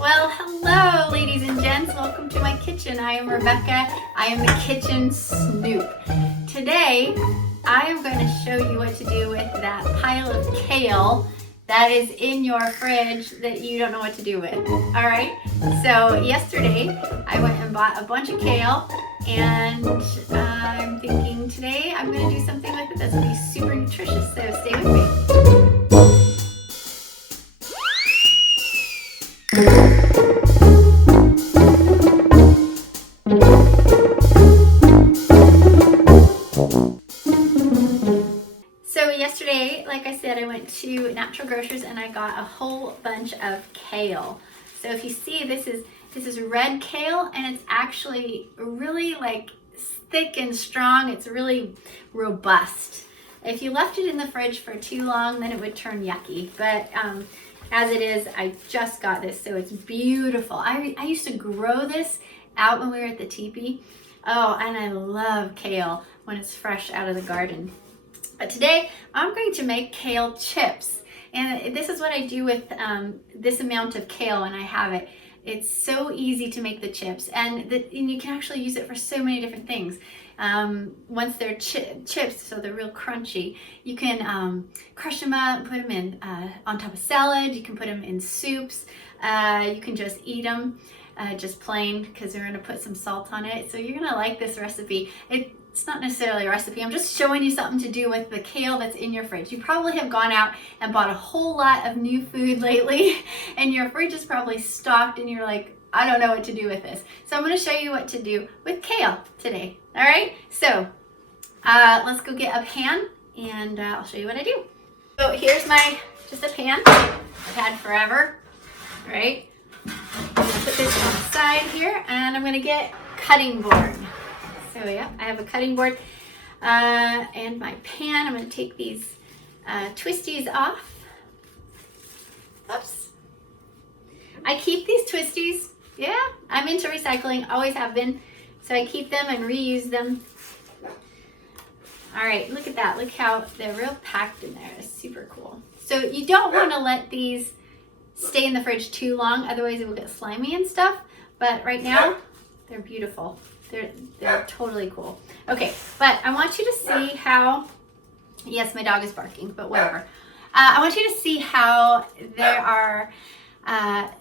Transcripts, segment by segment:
Well, hello ladies and gents, welcome to my kitchen. I am Rebecca, I am the Kitchen Snoop. Today, I am going to show you what to do with that pile of kale that is in your fridge that you don't know what to do with. Alright, so yesterday I went and bought a bunch of kale and I'm thinking today I'm going to do something with it that's going to be super nutritious, so stay with me. So yesterday, like I said, I went to Natural Grocers and I got a whole bunch of kale. So if you see, this is red kale and it's actually really like thick and strong. It's really robust. If you left it in the fridge for too long, then it would turn yucky. But as it is, I just got this, so it's beautiful. I used to grow this out when we were at the Tipi. Oh, and I love kale when it's fresh out of the garden. But today I'm going to make kale chips, and this is what I do with this amount of kale when I have it. It's so easy to make the chips, and you can actually use it for so many different things. Once they're chips, so they're real crunchy, you can crush them up and put them in on top of salad. You can put them in soups. You can just eat them just plain because we're going to put some salt on it. So you're going to like this recipe. It's not necessarily a recipe. I'm just showing you something to do with the kale that's in your fridge. You probably have gone out and bought a whole lot of new food lately and your fridge is probably stocked and you're like, I don't know what to do with this. So I'm going to show you what to do with kale today. All right, so let's go get a pan and I'll show you what I do. So here's just a pan I've had forever. All right, I'm going to put this on the side here and I'm going to get cutting board. So yeah, I have a cutting board and my pan. I'm going to take these twisties off. Oops. I keep these twisties. Yeah, I'm into recycling, always have been. So I keep them and reuse them. All right, look at that. Look how they're real packed in there. It's super cool. So you don't want to let these stay in the fridge too long, otherwise it will get slimy and stuff. But right now, they're beautiful. They're totally cool. Okay, but I want you to see how, yes, my dog is barking, but whatever. I want you to see how there are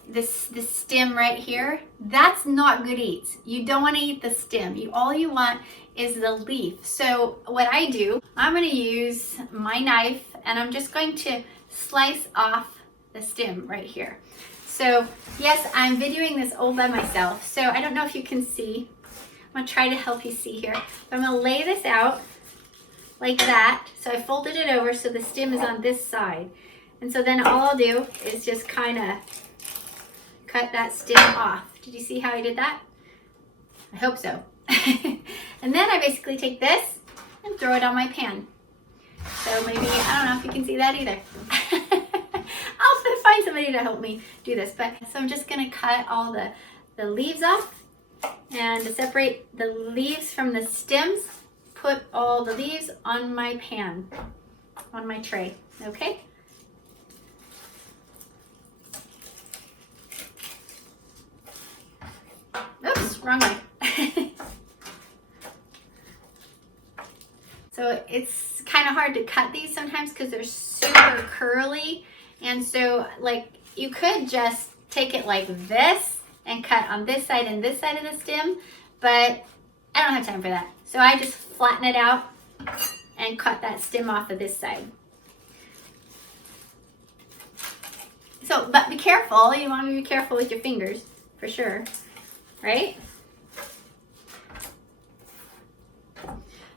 this stem right here. That's not good eats. You don't want to eat the stem. All you want is the leaf. So what I do, I'm going to use my knife and I'm just going to slice off the stem right here. So yes, I'm videoing this all by myself, so I don't know if you can see. I'm going to try to help you see here. I'm going to lay this out like that. So I folded it over so the stem is on this side. And so then all I'll do is just kind of cut that stem off. Did you see how I did that? I hope so. And then I basically take this and throw it on my pan. So maybe, I don't know if you can see that either. I'll find somebody to help me do this. But so I'm just going to cut all the leaves off. And to separate the leaves from the stems, put all the leaves on my pan, on my tray, okay? Oops, wrong way. So it's kind of hard to cut these sometimes because they're super curly. And so like you could just take it like this and cut on this side and this side of the stem, but I don't have time for that. So I just flatten it out and cut that stem off of this side. So, but be careful. You want to be careful with your fingers, for sure, right?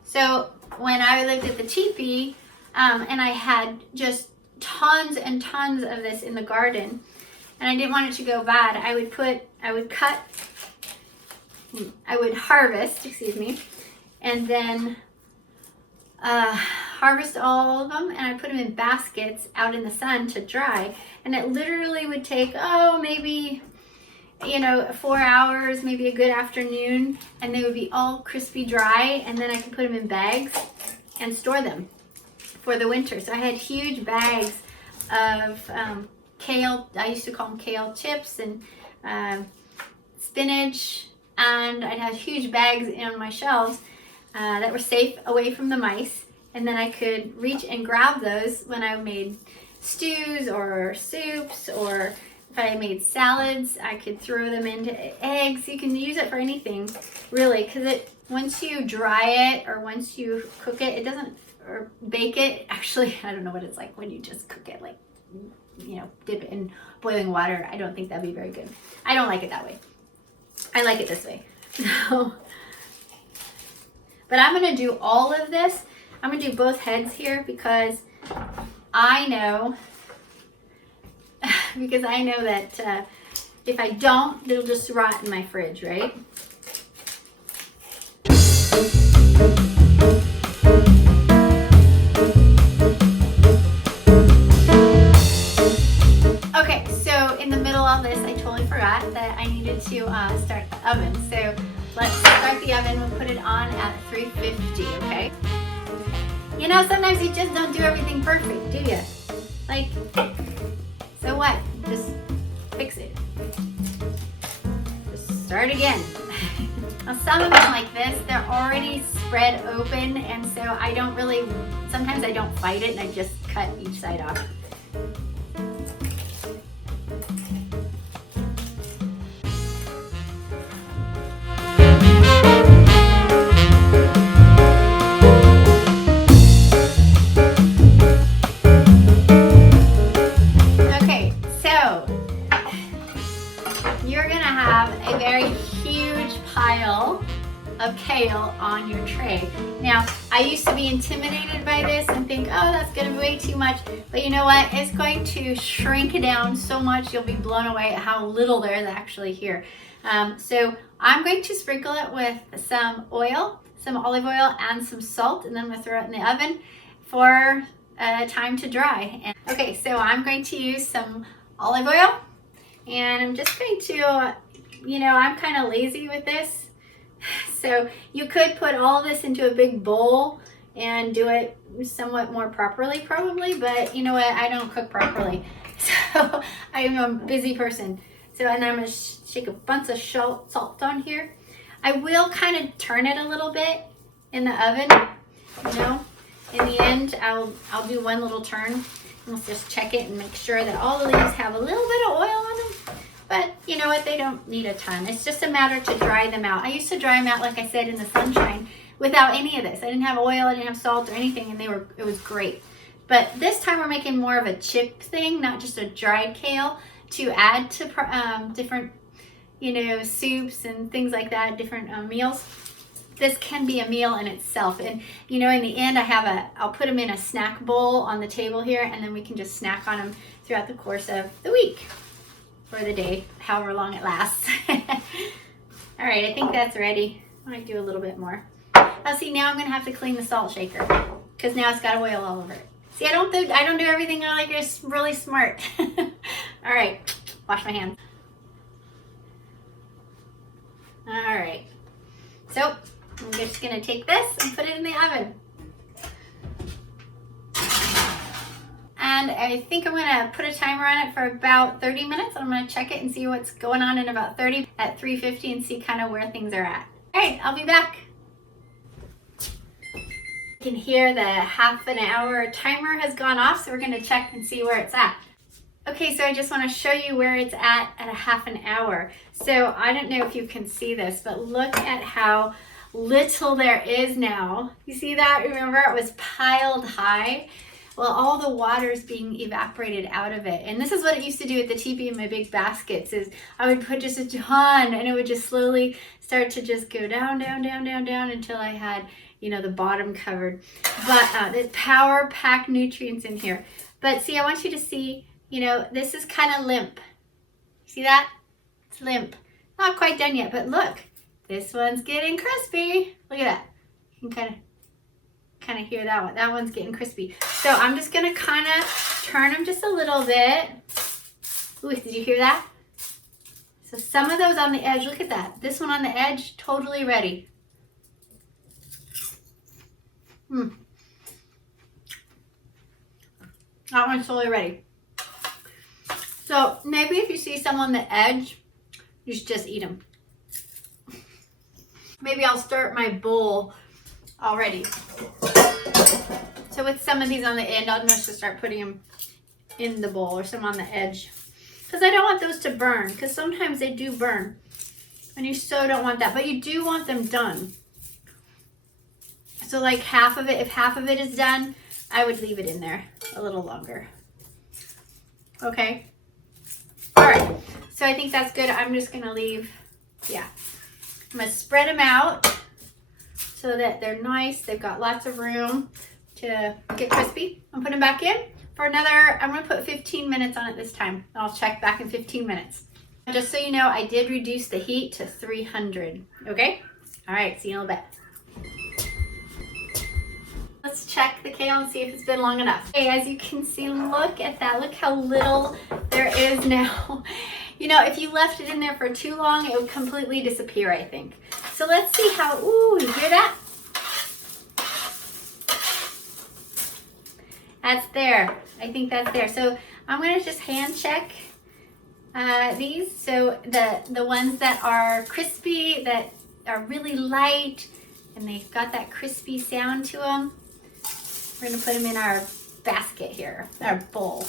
So when I lived at the Tipi, and I had just tons and tons of this in the garden, and I didn't want it to go bad, I would harvest, and then harvest all of them, and I put them in baskets out in the sun to dry. And it literally would take, maybe, 4 hours, maybe a good afternoon, and they would be all crispy dry, and then I could put them in bags and store them for the winter. So I had huge bags of kale. I used to call them kale chips, and spinach, and I'd have huge bags on my shelves that were safe away from the mice. And then I could reach and grab those when I made stews or soups, or if I made salads, I could throw them into eggs. You can use it for anything, really, because once you dry it or once you cook it, it doesn't, or bake it. Actually, I don't know what it's like when you just cook it, like, you know, dip it in boiling water. I don't think that'd be very good. I don't like it that way. I like it this way. So, but I'm gonna do all of this. I'm gonna do both heads here because I know that if I don't, it'll just rot in my fridge, right? Okay, so in the middle of this, I totally forgot that I needed to start the oven. So let's start the oven. We'll put it on at 350, okay? You know, sometimes you just don't do everything perfect, do you? Like, so what? Just fix it. Just start again. Now, some of them like this, they're already spread open, and so I don't really, sometimes I don't fight it and I just cut each side off. Of kale on your tray. Now, I used to be intimidated by this and think, oh, that's gonna be way too much. But you know what? It's going to shrink down so much, you'll be blown away at how little there is actually here. So I'm going to sprinkle it with some oil, some olive oil, and some salt, and then I'm gonna throw it in the oven for time to dry. And, okay, so I'm going to use some olive oil, and I'm just going to, you know, I'm kind of lazy with this. So you could put all of this into a big bowl and do it somewhat more properly probably, but you know what, I don't cook properly. So I'm a busy person. So, and I'm gonna shake a bunch of salt on here. I will kind of turn it a little bit in the oven, you know. In the end, I'll do one little turn. Let's just check it and make sure that all the leaves have a little bit of oil on them. But you know what, they don't need a ton. It's just a matter to dry them out. I used to dry them out, like I said, in the sunshine without any of this. I didn't have oil, I didn't have salt or anything, and it was great. But this time we're making more of a chip thing, not just a dried kale, to add to different, you know, soups and things like that, different meals. This can be a meal in itself. And you know, in the end, I'll put them in a snack bowl on the table here, and then we can just snack on them throughout the course of the week. For the day, however long it lasts. All right, I think that's ready. I might do a little bit more. Oh, see, now I'm gonna have to clean the salt shaker because now it's got oil all over it. See, I don't do everything like it's really smart. All right, wash my hands. All right, so I'm just gonna take this and put it in the oven. And I think I'm gonna put a timer on it for about 30 minutes. I'm gonna check it and see what's going on in about 30 at 350 and see kind of where things are at. All right, I'll be back. You can hear the half an hour timer has gone off, so we're gonna check and see where it's at. Okay, so I just wanna show you where it's at a half an hour. So I don't know if you can see this, but look at how little there is now. You see that? Remember, it was piled high? Well, all the water is being evaporated out of it. And this is what it used to do at the teepee in my big baskets, is I would put just a ton and it would just slowly start to just go down, down, down, down, down until I had, you know, the bottom covered. But there's power-packed nutrients in here. But see, I want you to see, you know, this is kind of limp. See that? It's limp. Not quite done yet, but look, this one's getting crispy. Look at that. You can kind of hear that one. That one's getting crispy. So I'm just gonna kind of turn them just a little bit. Ooh, did you hear that? So some of those on the edge, look at that. This one on the edge, totally ready. That one's totally ready. So maybe if you see some on the edge, You should just eat them. Maybe I'll start my bowl already. So with some of these on the end, I'll just start putting them in the bowl or some on the edge. Because I don't want those to burn, because sometimes they do burn. And you so don't want that, but you do want them done. So like half of it, if half of it is done, I would leave it in there a little longer. Okay. All right. So I think that's good. I'm just going to leave, yeah. I'm going to spread them out so that they're nice. They've got lots of room to get crispy. I'm putting them back in for another, I'm going to put 15 minutes on it this time. I'll check back in 15 minutes. Just so you know, I did reduce the heat to 300. Okay? All right. See you in a little bit. Let's check the kale and see if it's been long enough. Okay, as you can see, look at that. Look how little there is now. You know, if you left it in there for too long, it would completely disappear, I think. So let's see how, ooh, you hear that? That's there. I think that's there. So I'm going to just hand check these. So the ones that are crispy, that are really light, and they've got that crispy sound to them. We're going to put them in our basket here, our bowl.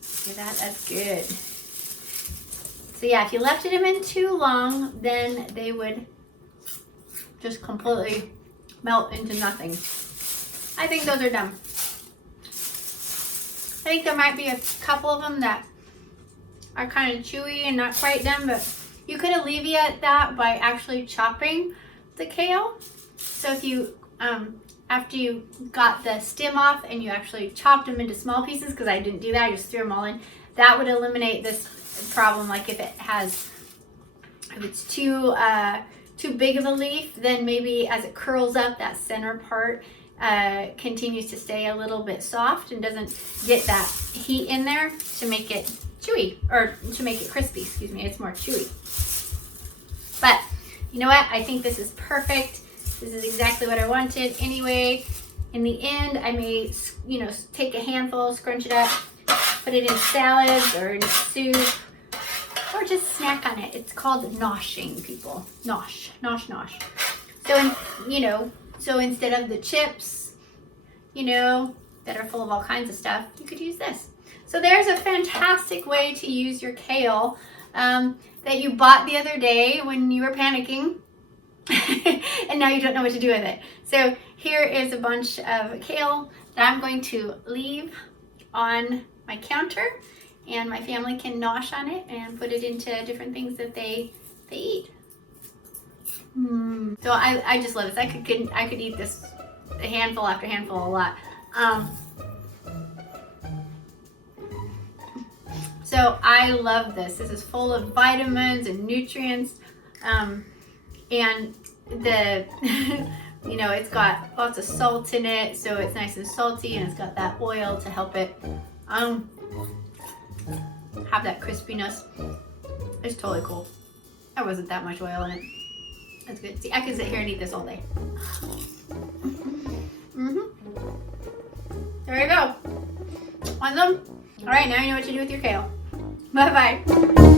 See that? That's good. So yeah, if you left them in too long, then they would just completely melt into nothing. I think those are done. I think there might be a couple of them that are kind of chewy and not quite done, but you could alleviate that by actually chopping the kale. So if you, after you got the stem off and you actually chopped them into small pieces, because I didn't do that, I just threw them all in, that would eliminate this problem. Like if it's too big of a leaf, then maybe as it curls up, that center part continues to stay a little bit soft and doesn't get that heat in there to make it chewy, or to make it crispy, excuse me. It's more chewy. But you know what? I think this is perfect. This is exactly what I wanted. Anyway, in the end, I may, you know, take a handful, scrunch it up, put it in salads or in soup, or just snack on it. It's called noshing, people. Nosh, nosh, nosh. So, you know, so instead of the chips, you know, that are full of all kinds of stuff, you could use this. So there's a fantastic way to use your kale that you bought the other day when you were panicking. And now you don't know what to do with it. So here is a bunch of kale that I'm going to leave on my counter, and my family can nosh on it and put it into different things that they eat. So I just love this. I could eat this a handful after handful a lot. So I love this. This is full of vitamins and nutrients. And the, you know, it's got lots of salt in it, so it's nice and salty, and it's got that oil to help it have that crispiness. It's totally cool. There wasn't that much oil in it. That's good. See, I could sit here and eat this all day. There you go. Awesome. All right, now you know what to do with your kale. Bye-bye.